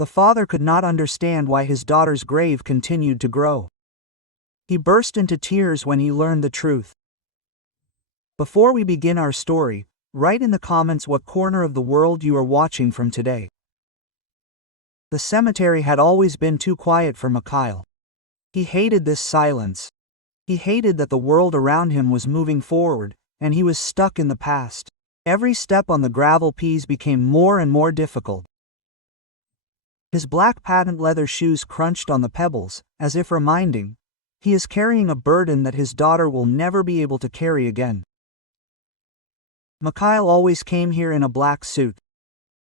The father could not understand why his daughter's grave continued to grow. He burst into tears when he learned the truth. Before we begin our story, write in the comments what corner of the world you are watching from today. The cemetery had always been too quiet for Mikhail. He hated this silence. He hated that the world around him was moving forward, and he was stuck in the past. Every step on the gravel piece became more and more difficult. His black patent leather shoes crunched on the pebbles, as if reminding, he is carrying a burden that his daughter will never be able to carry again. Mikhail always came here in a black suit.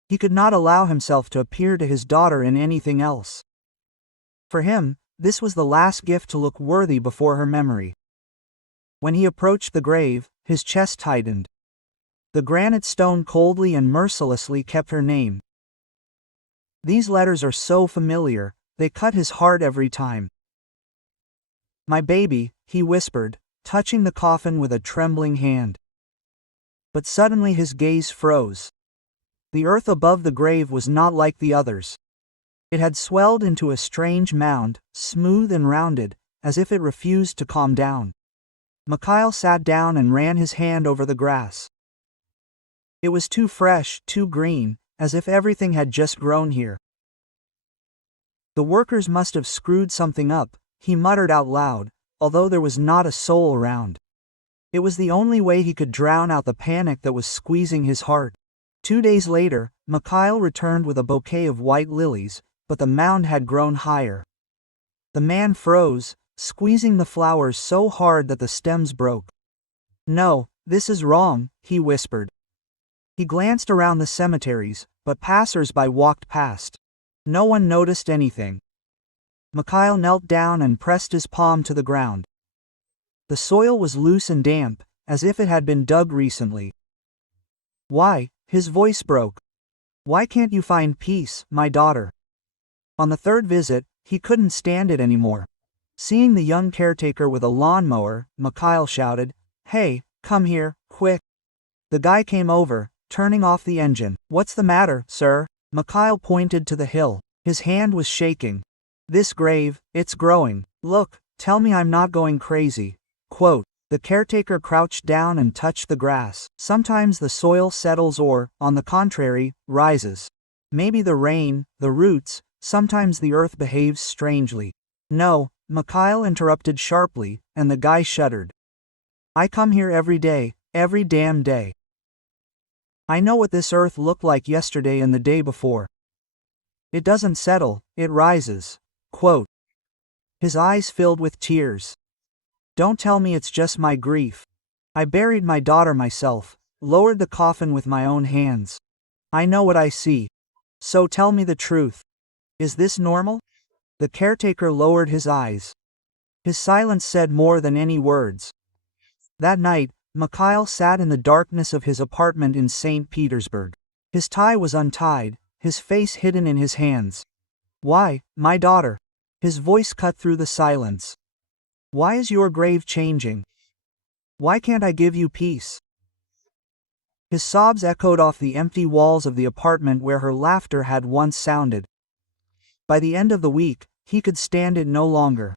He could not allow himself to appear to his daughter in anything else. For him, this was the last gift to look worthy before her memory. When he approached the grave, his chest tightened. The granite stone coldly and mercilessly kept her name. These letters are so familiar, they cut his heart every time. "My baby," he whispered, touching the coffin with a trembling hand. But suddenly his gaze froze. The earth above the grave was not like the others. It had swelled into a strange mound, smooth and rounded, as if it refused to calm down. Mikhail sat down and ran his hand over the grass. It was too fresh, too green, as if everything had just grown here. "The workers must have screwed something up," he muttered out loud, although there was not a soul around. It was the only way he could drown out the panic that was squeezing his heart. 2 days later, Mikhail returned with a bouquet of white lilies, but the mound had grown higher. The man froze, squeezing the flowers so hard that the stems broke. "No, this is wrong," he whispered. He glanced around the cemeteries, but passers-by walked past. No one noticed anything. Mikhail knelt down and pressed his palm to the ground. The soil was loose and damp, as if it had been dug recently. "Why?" his voice broke. "Why can't you find peace, my daughter?" On the third visit, he couldn't stand it anymore. Seeing the young caretaker with a lawnmower, Mikhail shouted, "Hey, come here, quick." The guy came over, turning off the engine. "What's the matter, sir?" Mikhail pointed to the hill. His hand was shaking. "This grave, it's growing. Look, tell me I'm not going crazy." Quote, the caretaker crouched down and touched the grass. "Sometimes the soil settles or, on the contrary, rises. Maybe the rain, the roots, sometimes the earth behaves strangely." "No," Mikhail interrupted sharply, and the guy shuddered. "I come here every day, every damn day. I know what this earth looked like yesterday and the day before. It doesn't settle, it rises." Quote. His eyes filled with tears. "Don't tell me it's just my grief. I buried my daughter myself, lowered the coffin with my own hands. I know what I see. So tell me the truth. Is this normal?" The caretaker lowered his eyes. His silence said more than any words. That night, Mikhail sat in the darkness of his apartment in St. Petersburg. His tie was untied, his face hidden in his hands. "Why, my daughter?" His voice cut through the silence. "Why is your grave changing? Why can't I give you peace?" His sobs echoed off the empty walls of the apartment where her laughter had once sounded. By the end of the week, he could stand it no longer.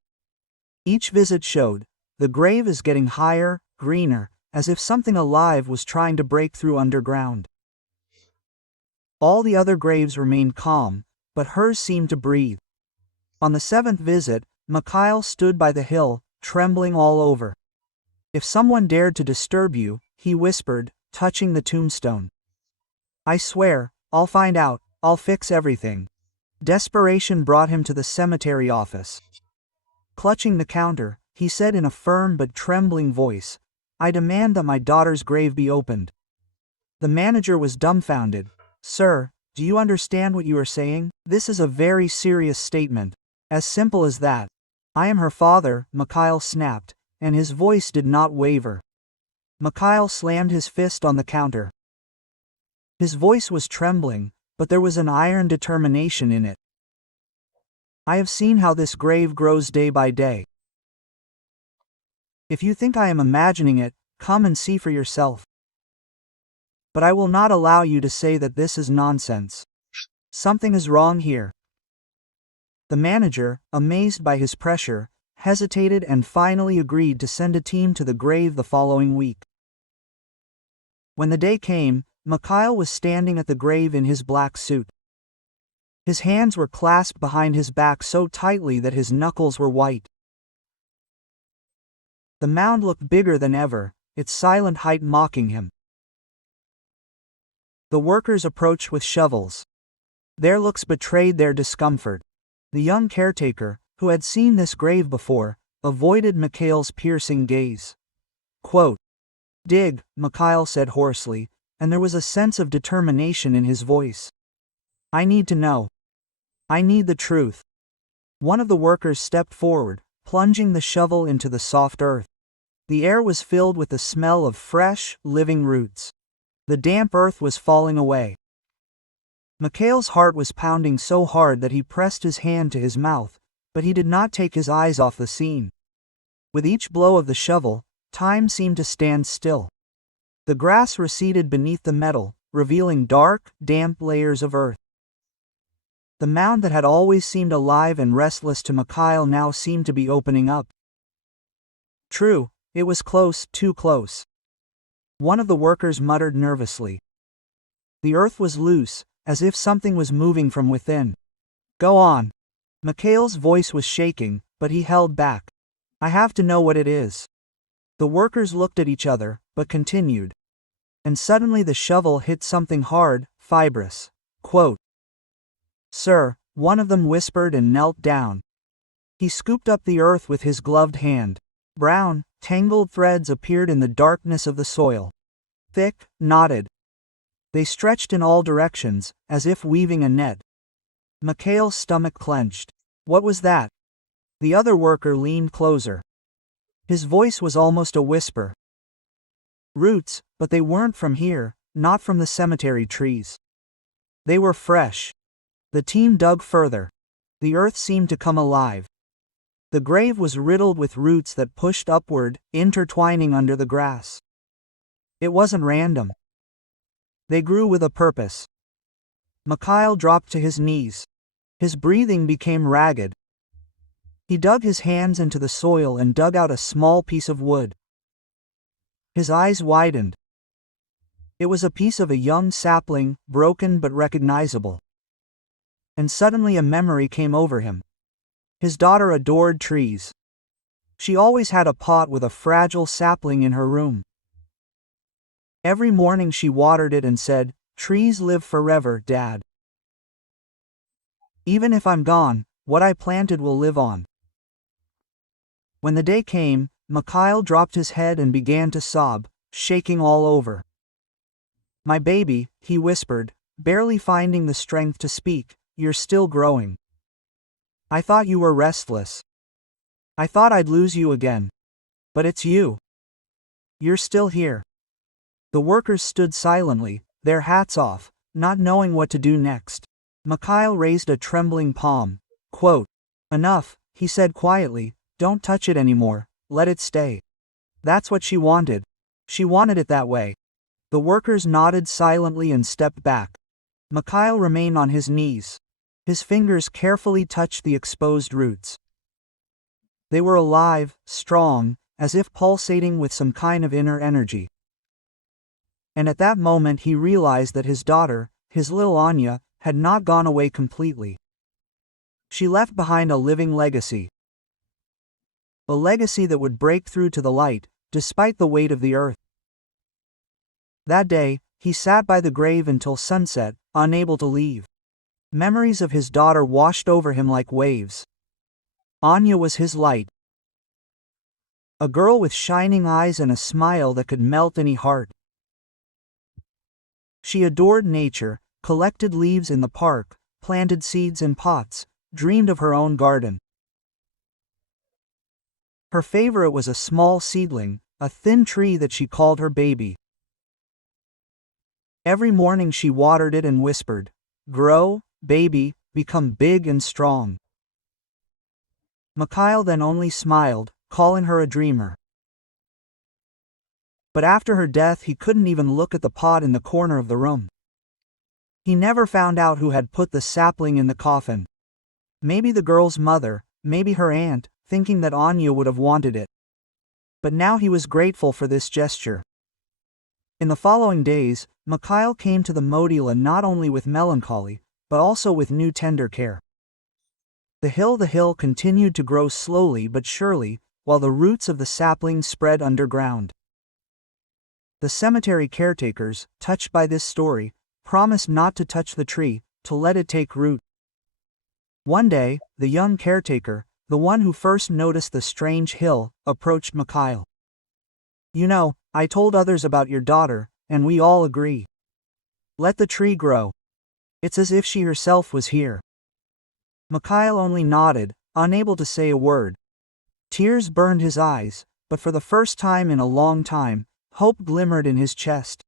Each visit showed, the grave is getting higher, greener, as if something alive was trying to break through underground. All the other graves remained calm, but hers seemed to breathe. On the 7th visit, Mikhail stood by the hill, trembling all over. "If someone dared to disturb you," he whispered, touching the tombstone, "I swear, I'll find out, I'll fix everything." Desperation brought him to the cemetery office. Clutching the counter, he said in a firm but trembling voice, "I demand that my daughter's grave be opened." The manager was dumbfounded. "Sir, do you understand what you are saying? This is a very serious statement. As simple as that." "I am her father," Mikhail snapped, and his voice did not waver. Mikhail slammed his fist on the counter. His voice was trembling, but there was an iron determination in it. "I have seen how this grave grows day by day. If you think I am imagining it, come and see for yourself. But I will not allow you to say that this is nonsense. Something is wrong here." The manager, amazed by his pressure, hesitated and finally agreed to send a team to the grave the following week. When the day came, Mikhail was standing at the grave in his black suit. His hands were clasped behind his back so tightly that his knuckles were white. The mound looked bigger than ever, its silent height mocking him. The workers approached with shovels. Their looks betrayed their discomfort. The young caretaker, who had seen this grave before, avoided Mikhail's piercing gaze. Quote, "Dig," Mikhail said hoarsely, and there was a sense of determination in his voice. "I need to know. I need the truth." One of the workers stepped forward, plunging the shovel into the soft earth. The air was filled with the smell of fresh, living roots. The damp earth was falling away. Mikhail's heart was pounding so hard that he pressed his hand to his mouth, but he did not take his eyes off the scene. With each blow of the shovel, time seemed to stand still. The grass receded beneath the metal, revealing dark, damp layers of earth. The mound that had always seemed alive and restless to Mikhail now seemed to be opening up. True, it was close, too close. One of the workers muttered nervously. The earth was loose, as if something was moving from within. "Go on." Mikhail's voice was shaking, but he held back. "I have to know what it is." The workers looked at each other, but continued. And suddenly the shovel hit something hard, fibrous. Quote, "Sir," one of them whispered and knelt down. He scooped up the earth with his gloved hand. Brown, tangled threads appeared in the darkness of the soil. Thick, knotted. They stretched in all directions, as if weaving a net. Mikhail's stomach clenched. What was that? The other worker leaned closer. His voice was almost a whisper. Roots, but they weren't from here, not from the cemetery trees. They were fresh. The team dug further. The earth seemed to come alive. The grave was riddled with roots that pushed upward, intertwining under the grass. It wasn't random. They grew with a purpose. Mikhail dropped to his knees. His breathing became ragged. He dug his hands into the soil and dug out a small piece of wood. His eyes widened. It was a piece of a young sapling, broken but recognizable. And suddenly a memory came over him. His daughter adored trees. She always had a pot with a fragile sapling in her room. Every morning she watered it and said, "Trees live forever, Dad. Even if I'm gone, what I planted will live on." When the day came, Mikhail dropped his head and began to sob, shaking all over. "My baby," he whispered, barely finding the strength to speak, "you're still growing. I thought you were restless. I thought I'd lose you again. But it's you. You're still here." The workers stood silently, their hats off, not knowing what to do next. Mikhail raised a trembling palm. Quote, "Enough," he said quietly, "don't touch it anymore, let it stay." That's what she wanted. She wanted it that way. The workers nodded silently and stepped back. Mikhail remained on his knees. His fingers carefully touched the exposed roots. They were alive, strong, as if pulsating with some kind of inner energy. And at that moment he realized that his daughter, his little Anya, had not gone away completely. She left behind a living legacy. A legacy that would break through to the light, despite the weight of the earth. That day, he sat by the grave until sunset, unable to leave. Memories of his daughter washed over him like waves. Anya was his light. A girl with shining eyes and a smile that could melt any heart. She adored nature, collected leaves in the park, planted seeds in pots, dreamed of her own garden. Her favorite was a small seedling, a thin tree that she called her baby. Every morning she watered it and whispered, "Grow, baby, become big and strong." Mikhail then only smiled, calling her a dreamer. But after her death he couldn't even look at the pot in the corner of the room. He never found out who had put the sapling in the coffin. Maybe the girl's mother, maybe her aunt, thinking that Anya would have wanted it. But now he was grateful for this gesture. In the following days, Mikhail came to the mogila not only with melancholy, but also with new tender care. The hill continued to grow slowly but surely, while the roots of the saplings spread underground. The cemetery caretakers, touched by this story, promised not to touch the tree, to let it take root. One day, the young caretaker, the one who first noticed the strange hill, approached Mikhail. "You know, I told others about your daughter, and we all agree. Let the tree grow. It's as if she herself was here." Mikhail only nodded, unable to say a word. Tears burned his eyes, but for the first time in a long time, hope glimmered in his chest.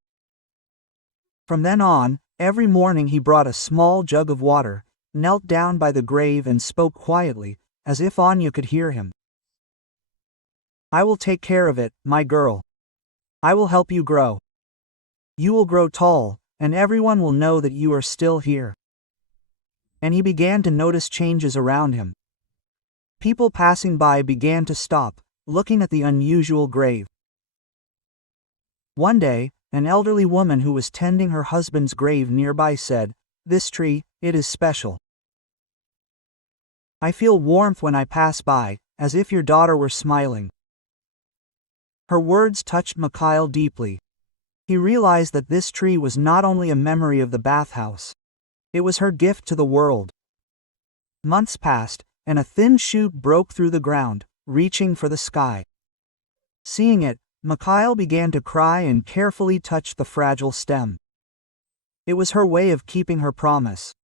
From then on, every morning he brought a small jug of water, knelt down by the grave and spoke quietly, as if Anya could hear him. "I will take care of it, my girl. I will help you grow. You will grow tall, and everyone will know that you are still here." And he began to notice changes around him. People passing by began to stop, looking at the unusual grave. One day, an elderly woman who was tending her husband's grave nearby said, "This tree, it is special. I feel warmth when I pass by, as if your daughter were smiling." Her words touched Mikhail deeply. He realized that this tree was not only a memory of the bathhouse. It was her gift to the world. Months passed, and a thin shoot broke through the ground, reaching for the sky. Seeing it, Mikhail began to cry and carefully touched the fragile stem. It was her way of keeping her promise.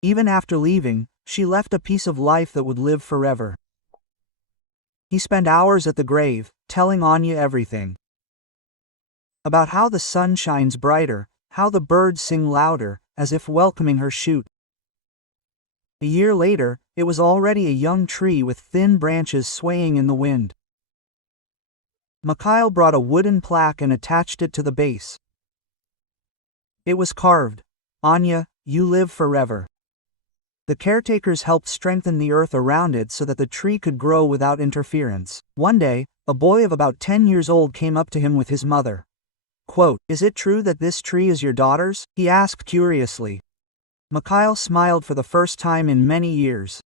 Even after leaving, she left a piece of life that would live forever. He spent hours at the grave, telling Anya everything. About how the sun shines brighter, how the birds sing louder, as if welcoming her shoot. A year later, it was already a young tree with thin branches swaying in the wind. Mikhail brought a wooden plaque and attached it to the base. It was carved, "Anya, you live forever." The caretakers helped strengthen the earth around it so that the tree could grow without interference. One day, a boy of about 10 years old came up to him with his mother. Quote, "Is it true that this tree is your daughter's?" he asked curiously. Mikhail smiled for the first time in many years.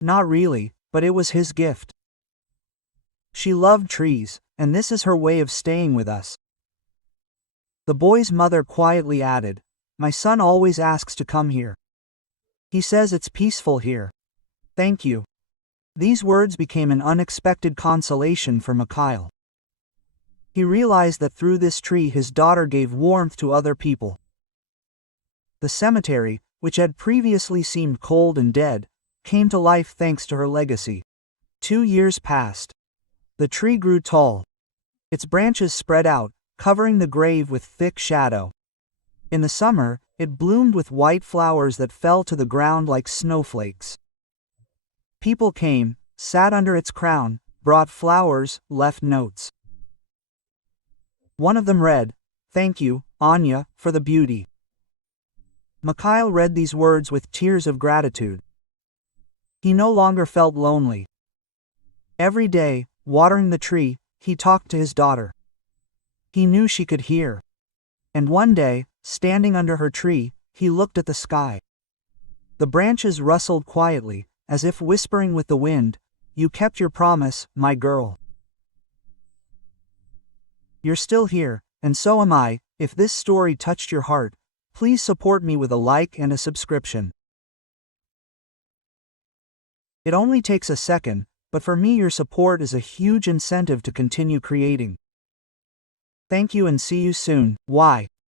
Not really, but it was his gift. She loved trees, and this is her way of staying with us. The boy's mother quietly added, "My son always asks to come here. He says it's peaceful here. Thank you." These words became an unexpected consolation for Mikhail. He realized that through this tree his daughter gave warmth to other people. The cemetery, which had previously seemed cold and dead, came to life thanks to her legacy. 2 years passed. The tree grew tall. Its branches spread out, covering the grave with thick shadow. In the summer, it bloomed with white flowers that fell to the ground like snowflakes. People came, sat under its crown, brought flowers, left notes. One of them read, "Thank you, Anya, for the beauty." Mikhail read these words with tears of gratitude. He no longer felt lonely. Every day, watering the tree, he talked to his daughter. He knew she could hear. And one day, standing under her tree, he looked at the sky. The branches rustled quietly, as if whispering with the wind, "You kept your promise, my girl. You're still here, and so am I." If this story touched your heart, please support me with a like and a subscription. It only takes a second, but for me your support is a huge incentive to continue creating. Thank you and see you soon. Why?